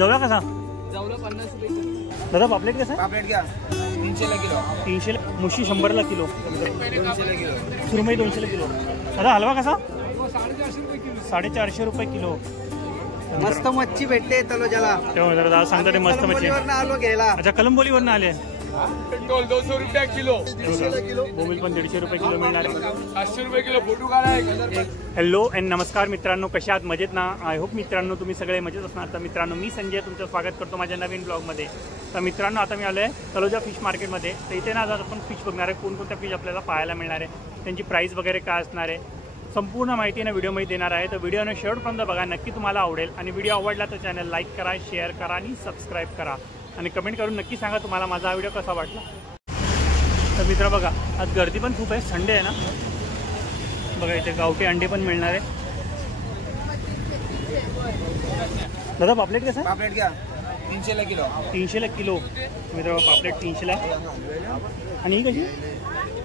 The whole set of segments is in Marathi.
जवळा कसा? जवळा 50 रुपये किलो। दादा पापलेट कसं? पापलेट घ्या 300 ला किलो। 300 ला। मुशी 100 ला किलो। 200 ला किलो। सुरमई 200 ला किलो। दादा हलवा कसा? 450 रुपये किलो। 450 रुपये किलो। मस्त मच्छी भेटते तलोजाला। तेव्हा जरा दादा सांगता ते मस्त मच्छी आलो घ्यायला। अच्छा कलंबोलीवरून आले। पेट्रोल 200 रुपये किलो। बोंबील पण 150 रुपये किलो मिळणार आहे। 700 रुपये किलो। फोटो काढा। हॅलो अँड नमस्कार मित्रांनो, कशा आहात? मजेत ना? आय होप मित्रांनो तुम्ही सगळे मजेत असणार। तर मित्रांनो मी संजय तुमचं स्वागत करतो माझ्या नवीन ब्लॉगमध्ये। तर मित्रांनो आता मी आलो आहे तलोजा फिश मार्केटमध्ये। तर इथे ना आज आपण फिश बघणार आहे, कोणकोणत्या फिश आपल्याला पाहायला मिळणार आहे, त्यांची प्राईस वगैरे काय असणार आहे, संपूर्ण माहिती ना व्हिडिओमध्ये देणार आहे। तर व्हिडिओने शेवटपर्यंत बघा, नक्की तुम्हाला आवडेल। आणि व्हिडिओ आवडला तर चॅनल लाईक करा, शेअर करा आणि सबस्क्राईब करा आणि कमेंट करून नक्की सांगा तुम्हाला माझा हा व्हिडिओ कसा वाटला। तर मित्र बघा, आज गर्दी पण खूप आहे, संडे आहे ना। बघा इथे गावठी अंडे पण मिळणार आहे। दादा पापलेट कसं? पापलेट घ्या 300 ला किलो। 300 ला किलो। मित्र पापलेट 300 ला। आणि ही कशी?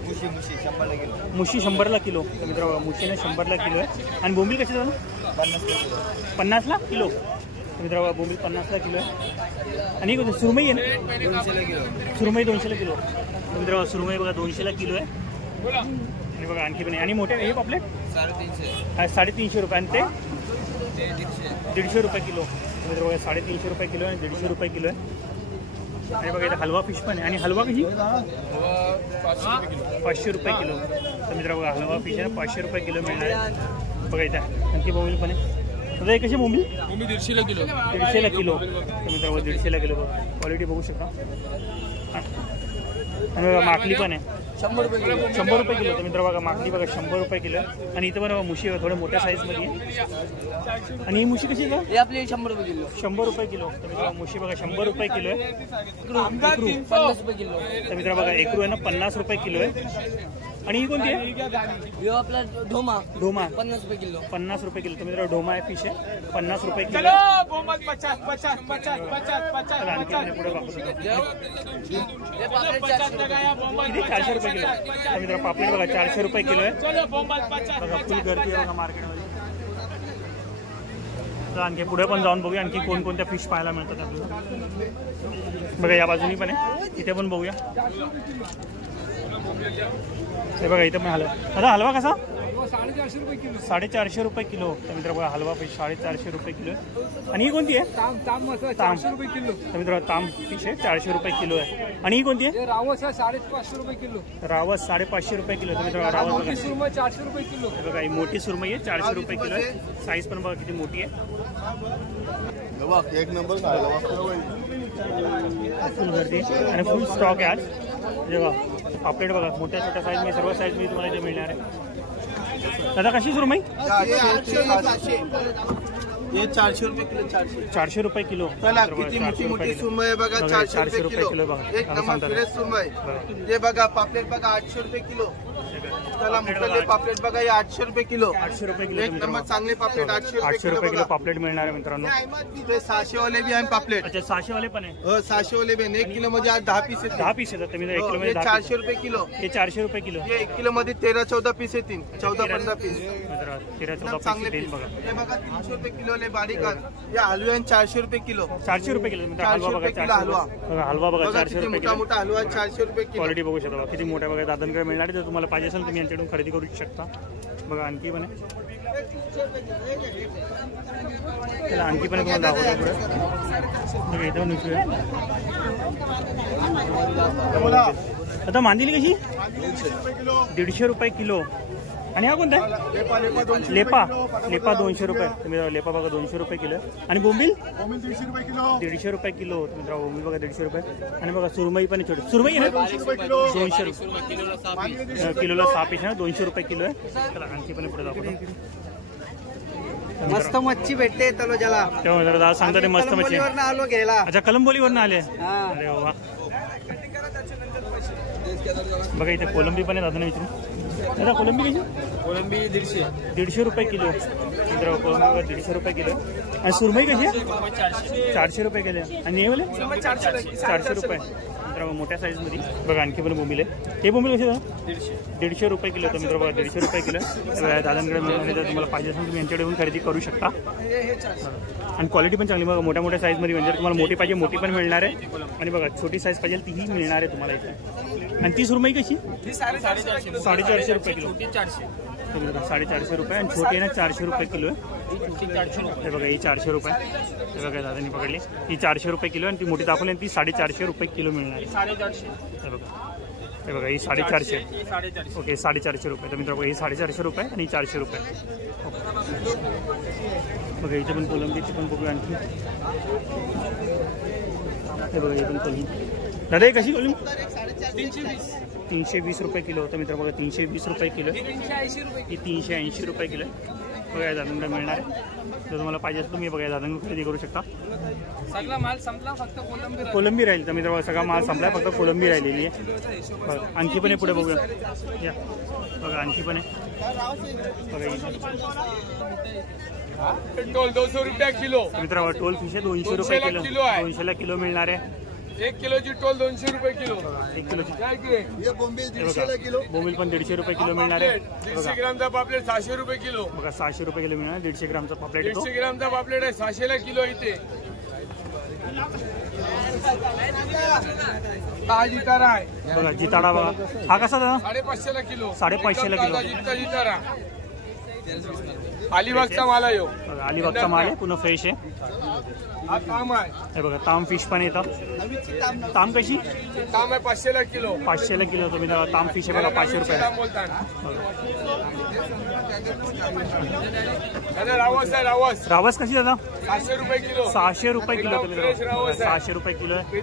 मुशी 100 ला किलो। मुशी 100 ला किलो। मित्र बघा मुशीने 100 ला किलो आहे। आणि बोंबील कशी झालं? 50 ला किलो। 50 ला किलो। मित्र बघा बोंबील 50 ला किलो आहे। आणि ही सुरमई आहे ना? 200 ला किलो। सुरमई 200 ला किलो। मित्र बघा सुरमई बघा 200 ला किलो आहे। आणि बघा आणखी पण आहे। आणि मोठे हे पापलेट 350। 350 रुपये। आणि ते 150 रुपये किलो। मित्र बघा 350 रुपये किलो आणि 150 रुपये किलो आहे। आणि बघा इथे हलवा फिश पण आहे। आणि हलवा कशी? 500 रुपये किलो। तर मित्र बघा हलवा फिश आहे 500 रुपये किलो मिळणार आहे। बघा इथे आणखी बोंबील पण आहे। तर हे कशी बोंबील? 150 ला किलो। 150 ला किलो। तर मित्र बघा 150 ला किलो। बघा क्वालिटी बघू शकता। आणि बघा माकली पण आहे 100 रुपये किलो। 100 रुपये किलो। तर मित्र बघा माकली बघा 100 रुपये किलो आहे। आणि इथं बघा मुशी थोड्या मोठ्या साईजमध्ये आहे। आणि ही मुशी कशी का? हे आपली 100 रुपये किलो। 100 रुपये किलो। तर मित्र मुशी बघा 100 रुपये किलो आहे। 50 रुपये किलो। तर मित्र बघा एकरू आहे ना 50 रुपये किलो आहे। आणि ही कोणती आहे? हे आपला ढोमा। ढोमा 50 रुपये किलो। 50 रुपये किलो। तर मित्र ढोमा आहे फिश आहे 50 रुपये किलो। चलो 50 50 50 50 चला आणखी आपण पुढे बघू शकतो। हे पापलेट 400 रुपये। किती? 400 रुपये किलो। तर मित्र पापलेट बघा 400 रुपये किलो आहे। चलो 50 बघा फुल गर्दी आहे बघा मार्केटमध्ये। तर आणखी पुढे पण जाऊन बघूया आणखी कोणकोणत्या फिश पाहायला मिळतात आपल्याला। बघा या बाजूनी पण आहे, इथे पण बघूया। हे बघा इथं पण हलवा। दादा हलवा कसा? 450 रुपये किलो। 450 रुपये किलो। तर मित्र बघा हलवा फिश 450 रुपये किलो आहे। आणि ही कोणती आहे? ताम मसाला 400 रुपये किलो। तर मित्र ताम फिश आहे 400 रुपये किलो आहे। आणि ही कोणती आहे? हे रावस आहे 550 रुपये किलो। रावस 550 रुपये किलो। तर मित्र रावस बघा सुरमई 400 रुपये किलो। बघा ही मोठी सुरमई आहे 400 रुपये किलो आहे। साईज पण बघा किती मोठी आहे। एक नंबर फुल गर्दी आणि फुल स्टॉक आहे आज। बघा पापलेट बघा मोठ्या छोट्या साईज मध्ये सर्व साईज मध्ये तुम्हाला इथे मिळणार आहे। दादा कशी सुरमई? 400 रुपये किलो। 400 रुपये किलो। किती मोठी मोठी सुरमई बघा 400 रुपये किलो। बघा एक नंबर फ्रेश सुरमई। हे बघा पापलेट बघा 800 रुपये किलो। त्याला मोठे पापलेट बघा हे 800 रुपये किलो। 800 रुपये किलो। एक नंबर चांगले पापलेट 800 रुपये किलो पापलेट मिळणार आहे मित्रांनो। ते 600 वाले भी आहे पापलेट। अच्छा 600 वाले पण आहे? हो 600 वाले भी। 1 किलो मध्ये आज 10 पीस येतात। 10 पीस येतात। तर मी 1 किलो मध्ये 400 रुपये किलो। हे 400 रुपये किलो। हे 1 किलो मध्ये 13-14 पीस येतील। 14-15 पीस 13-14 चांगले पीस पीस बघा। हे बघा 300 रुपये किलो ले बारीक हे हलवे 400 रुपये किलो। 400 रुपये किलो। म्हणजे हलवा बघा 400 हलवा बघा हलवा बघा 400 रुपये मोठा किलो। मोठा हलवा 400 रुपये किलो। क्वालिटी बघू शकता किती मोठ्या बघा दादांकडे मिळणार आहे। जर तुम्हाला पाहिजे असेल तुम्ही यांच्याकडून खरेदी करू शकता। बघा आणखी पण आहे। त्याला आणखी पण तुम्हाला दाखवतो पुढे। बघा इथं नुसतं आता मांदिली कशी? 150 रुपये किलो। आणि हा कोणता आहे? लेपा 200 रुपये। तुम्ही लेपा बघा 200 रुपये किलो। आणि बोंबील 150 रुपये किलो। तुम्ही बोंबील बघा 150 रुपये। आणि बघा सुरमई पण छोटी सुरमई आहे 200 रुपये किलोला 6 पीस आहे 200 रुपये किलो आहे। त्याला आणखी पण पुढे दाखवतो। मस्त मच्छी भेटते तलोजाला। तेव्हा जरा सांगता ते मस्त मच्छी आलो घ्यायला। अच्छा कलंबोलीवरून आले? अरे वा। बघा इथे कोलंबी पण आहे दादा विचारू। दादा कोलंबी कशी? कोलंबी 150 रुपये किलो। मित्र कोलंबी 150 रुपये किलो। आणि सुरमई कशी आहे? 400 रुपये किलो। आणि हे वाले 400 रुपये। मित्रांनो मोठ्या साईजमध्ये बघा आणखी पण बोंबील आहे. हे बोंबील कसे 150 रुपये किलो. तर मित्र बघा 150 रुपये किलो दादांकडे मिळणार. जर तुम्हाला पाहिजे असेल तुम्ही यांच्याकडे येऊन खरेदी करू शकता. आणि क्वालिटी पण चांगली बघा मोठ्या मोठ्या साईजमध्ये. म्हणजे तुम्हाला मोठी पाहिजे मोठी पण मिळणार आहे. आणि बघा छोटी साईज पाहिजे तीही मिळणार आहे तुम्हाला इथे. आणि 30 रुपये कशी 450 रुपये किलो. 450 रुपये आणि छोटी आहे ना 400 रुपये किलो आहे. हे बघा ही 400 रुपये. हे बघा दादांनी पकडली ही 400 रुपये किलो. आणि ती मोठी दाखवली ती 450 रुपये किलो मिळणार आहे. हे बघा हे बघा ही 450. ओके 450 रुपये. तर मित्र बघा ही 450 रुपये आणि 400 रुपये. बघा इथे पण कोलंबीची पण बघूया आणखी. हे बघा हे पण कोलंबी. दादा हे कशी कोलंबी 320 रुपये किलो. तर मित्र बघा 320 रुपये किलो. ही 380 रुपये किलो. बघा दादांना मिळणार आहे. जर तुम्हाला पाहिजे असेल तुम्ही बघा दादांना खरेदी करू शकता. सगळा माल संपला फक्त कोलंबी राहील. तर मित्र बघा सगळा माल संपला फक्त कोलंबी राहिलेली आहे. बघा आणखी पण आहे पुढे बघूया. या बघा आणखी पण आहे. बघा टोल 200 रुपये किलो. मित्र टोल फिश आहे 200 रुपये किलो. 200ला किलो मिळणार आहे. 1 किलोची टोल 200 रुपये किलो. 1 किलोची बोंबील 150 किलो. बोंबील पण 150 रुपये किलो मिळणार आहे. 150 ग्रामचा पापलेट 600 रुपये किलो. बघा 600 रुपये किलो मिळणार. 150 ग्रामचा पापलेट. 150 ग्रामचा पापलेट आहे 600 किलो इथे. हा जितारा आहे बघा जिताडा बघा. हा कसा दादा 550 किलो. 550 किलो. जितारा अलिबागचा माल आहे. अलिबागचा माल आहे पुन्हा फ्रेश आहे. हा ताम आहे. हे बघा ताम फिश पण येतं. ताम कशी ताम आहे 500 किलो. 500 किलो. तुम्ही ताम फिश आहे बघा 500 रुपये. रावस आहे रावस. रावस कशी दादा 600 रुपये किलो. 600 रुपये किलो. तुम्ही 600 रुपये किलो आहे.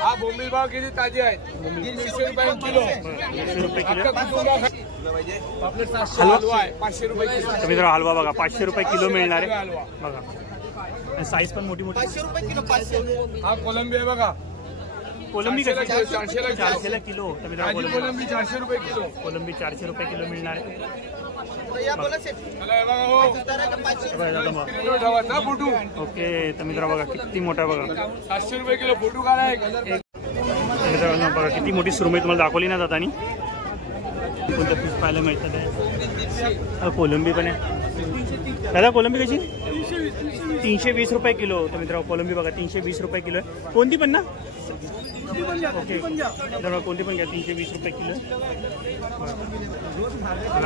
हा बोंबील भाव किती ताजे आहेत. 150 रुपये किलो. 150 रुपये किलो. हलवा आहे 500 रुपये किलो. तुम्ही हलवा बघा 500 रुपये किलो मिळणार आहे. बघा साईज पण मोठी मोठी. 500 रुपये किलो. 500. हा कोलंबी आहे बघा. कोलंबी कशी 400 किलो. कोलंबी 400 रुपये किलो. कोलंबी 400 रुपये किलो मिळणार आहे. ओके तर मित्र बघा किती मोठा बघा 700 रुपये किलो. फोटो काढा. मित्रांनो बघा किती मोठी सुरमई तुम्हाला दाखवली ना दादानी. कोणतं फिश पाहायला मिळतात. कोलंबी पण आहे दादा. कोलंबी कशी 320 रुपये किलो. तर मित्रांनो कोलंबी बघा 320 रुपये किलो आहे. कोणती पण ना ओके तर कोणती पण घ्या 320 रुपये किलो.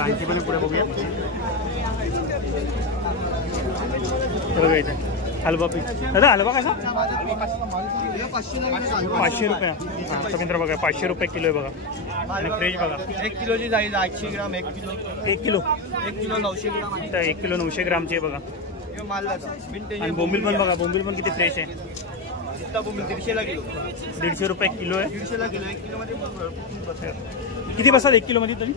आणखी पण पुढे बघूया. बघा इथे हलवा पीठ. दादा हलवा कसा 500 रुपये. तर मित्र बघा 500 रुपये किलो आहे बघा. आणि फ्रेश बघा 1 किलोची जाईल 800 ग्राम. 1 किलो 1 किलो 900 ग्राम. तर 1 किलो 900 ग्रामचे बघा. आणि बोंबील पण बघा. बोंबील पण किती फ्रेश आहे. बोंबील 150 किलो. 150 रुपये किलो आहे. 150 किलो. 1 किलो मध्ये किती बसतात 1 किलो मध्ये तरी.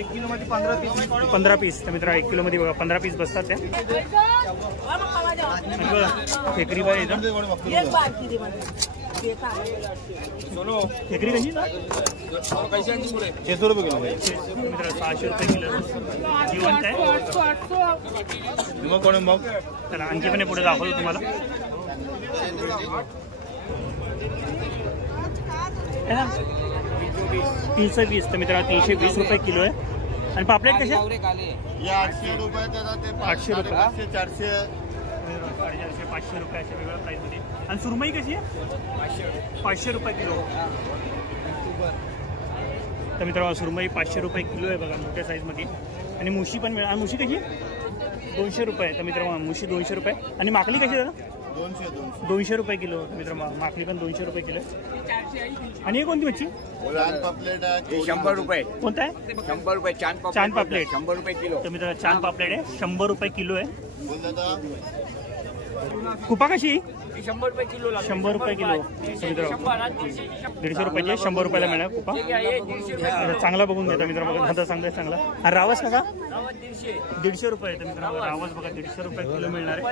1 किलो मध्ये 15 पीस. 15 पीस. तर मित्र 1 किलो मध्ये बघा 15 पीस बसतात त्या. खेकडी बाई एकदम खेकडी कशी 600 रुपये किलो. मित्र 600 रुपये किलो जिवंत आहे. मग त्याला आणखी पण पुढे दाखवतो तुम्हाला. 320. तर मित्रांनो 320 रुपये किलो आहे. आणि पापलेट कसे 800 रुपये. 800 रुपये. 400 500 रुपये अशा वेगळ्या प्राईसमध्ये. आणि सुरमई कशी आहे 500 रुपये किलो. तर मित्रांनो सुरमई 500 रुपये किलो आहे बघा मोठ्या साईजमध्ये. आणि मुशी पण मिळेल. आणि मुशी कशी आहे 200 रुपये. तर मित्रांनो मुशी 200 रुपये. आणि माकली कशी आहे 200 रुपये किलो. मित्र माकली पण 200 रुपये किलो. आणि हे कोणती मच्छी पापलेट 100 रुपये. कोणता आहे 100 रुपये. चांद पापलेट 100 रुपये किलो. तर मित्र चांद पापलेट आहे 100 रुपये किलो आहे. कुपा कशी 100 रुपये किलो. 100 रुपये किलो. मित्र 150 रुपयाची 100 रुपयाला मिळणार कुपा. चांगला बघून घेता मित्र बघा. धंदा चांगला आहे चांगला. आणि रावस कसा 150 रुपये. तर मित्र रावस बघा 150 रुपये किलो मिळणार आहे.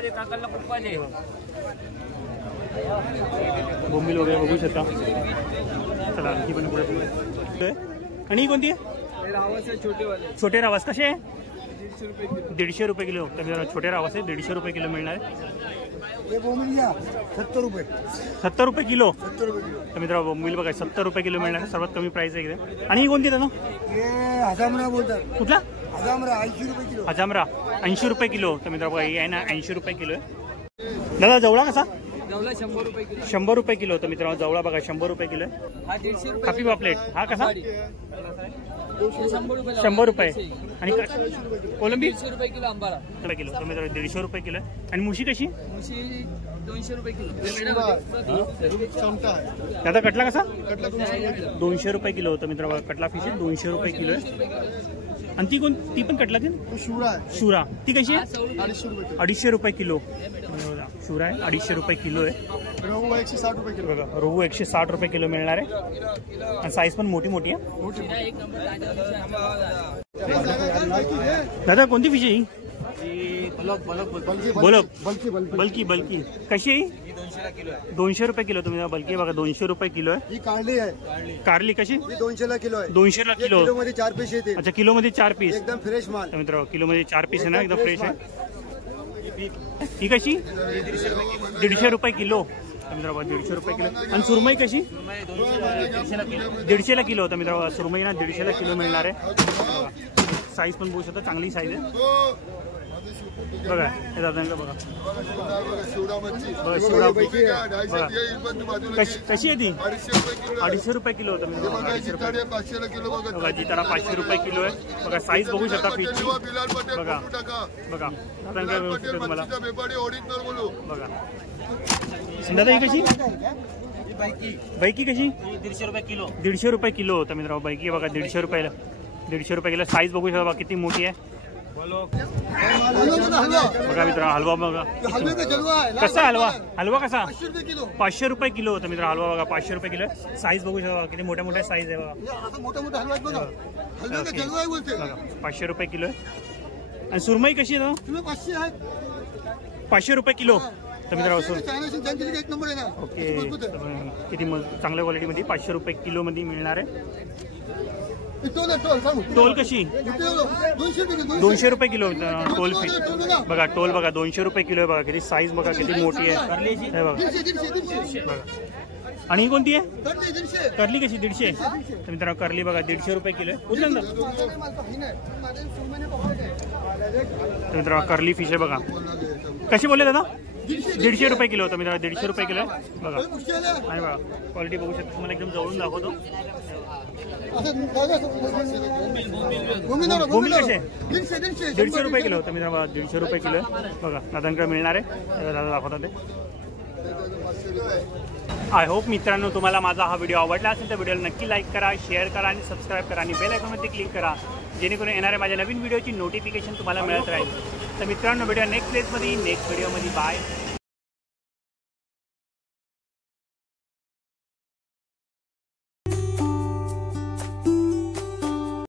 बोंबील वगैरे बघू शकता. चला आणखी पण पुढे. आणि ही कोणती आहे छोटे रावस कसे आहे 150 रुपये किलो. तर छोटे रावस आहे 150 रुपये किलो मिळणार आहे. हे बोंबील घ्या 70 रुपये. 70 रुपये किलो. 70 रुपये किलो. तर मित्रांनो बोंबील बघा 70 रुपये किलो मिळणार, सर्वात कमी प्राइस आहे इकडे. आणि ही कोणती दादा? हे हजामरा बोलतात. कुठला? हजामरा 80 रुपये किलो. हजामरा 80 रुपये किलो. तर मित्रांनो बघा ही आहे ना 80 रुपये किलो आहे. दादा जवळा कसा? जवळा 100 रुपये किलो. 100 रुपये किलो. तर मित्रांनो जवळा बघा 100 रुपये किलो आहे. हा 150 रुपये. कापी पापलेट हा कसा? 100 रुपये. आणि कोलंबी 150 रुपये किलो. आंबारा किलो. तर मित्रांनो 150 रुपये किलो आहे. आणि मुशी कशी? मुशी 200 रुपये किलो. दादा कटला कसा? 200 रुपये किलो. तर मित्रांनो कटला फिश 200 रुपये किलो आहे. आणि ती पण कटला ती शुरा ती कशी आहे? 250 रुपये किलो. शुरा आहे 250 रुपये किलो आहे. रोहू 160 रुपये किलो. बघा रोहू 160 रुपये किलो मिळणार आहे. आणि साईज पण मोठी मोठी आहे. दादा कोणती फिश आहे ही? बल्की बल्की कशी आहे? 200 रुपये किलो. तुम्ही बल्की बघा 200 रुपये किलो आहे. ही कारली आहे. कारली कशी? 200 ला किलो आहे. 200 ला किलो. किलो मध्ये 4 पीस येते. अच्छा किलो मध्ये 4 पीस. एकदम फ्रेश माल. मित्रांनो किलो मध्ये 4 पीस आहे ना, एकदम फ्रेश आहे. ही कशी? 150 रुपये किलो. मित्रांनो 150 रुपये किलो. आणि सुरमई कशी? 150 ला किलो. होता मित्रांनो सुरमई ना 150 ला किलो मिळणार आहे. साईज पण बघू शकता, चांगली साईज आहे. बघा हे दादांना बघा कशी आहे ती? 250 रुपये किलो. होतं बघा जितारा 500 रुपये किलो आहे. बघा साईज बघू शकता फिशची. बघा बघा दादांना व्यवस्थित तुम्हाला बघा. दादा ही कशी? बैकी कशी? 150 रुपये किलो. 150 रुपये किलो. होतं मित्रांनो बैकी बघा 150 रुपयाला. 150 रुपये किलो. साईज बघू शकता किती मोठी आहे. बघा मित्रांनो हलवा बघा कसा हलवा. हलवा कसा? 500 रुपये किलो. होतं मित्रांनो हलवा बघा 500 रुपये किलो. साईज बघू शकता किती मोठ्या मोठ्या साईज आहे बघा. 500 रुपये किलो आहे. आणि सुरमई कशी आहे? 500 रुपये किलो. तर मित्रांनो ओके किती चांगल्या क्वालिटीमध्ये 500 रुपये किलो मध्ये मिळणार आहे. टोल कशी? 200 रुपये किलो. टोल फिश बघा. टोल बघा 200 रुपये किलो आहे. बघा किती साईज बघा किती मोठी आहे. हे बघा. आणि ही कोणती आहे? करली कशी? 150. तर मित्रांनो करली बघा 150 रुपये किलो आहे. उचल. तर मित्रांनो करली फिश आहे बघा. कशी बोलले दादा? 150 रुपये किलो. होतं मित्रांनो 150 रुपये किलो आहे बघा. आणि बघा क्वालिटी बघू शकता तुम्हाला एकदम जवळून दाखवतो. बोंबील कसे? 150 रुपये किलो. होतं मित्रांनो 150 रुपये किलो आहे बघा. दादांकडे मिळणार आहे. दादा दाखवतात ते. आय होप मित्रांनो तुम्हाला माझा हा व्हिडिओ आवडला असेल तर व्हिडिओला नक्की लाईक करा, शेअर करा आणि सबस्क्राईब करा आणि बेल आयकॉनमध्ये क्लिक करा जेणेकरून येणाऱ्या माझ्या नवीन व्हिडिओची नोटिफिकेशन तुम्हाला मिळत राहील. तर मित्रांनो व्हिडिओ नेक्स्ट व्हिडिओमध्ये बाय.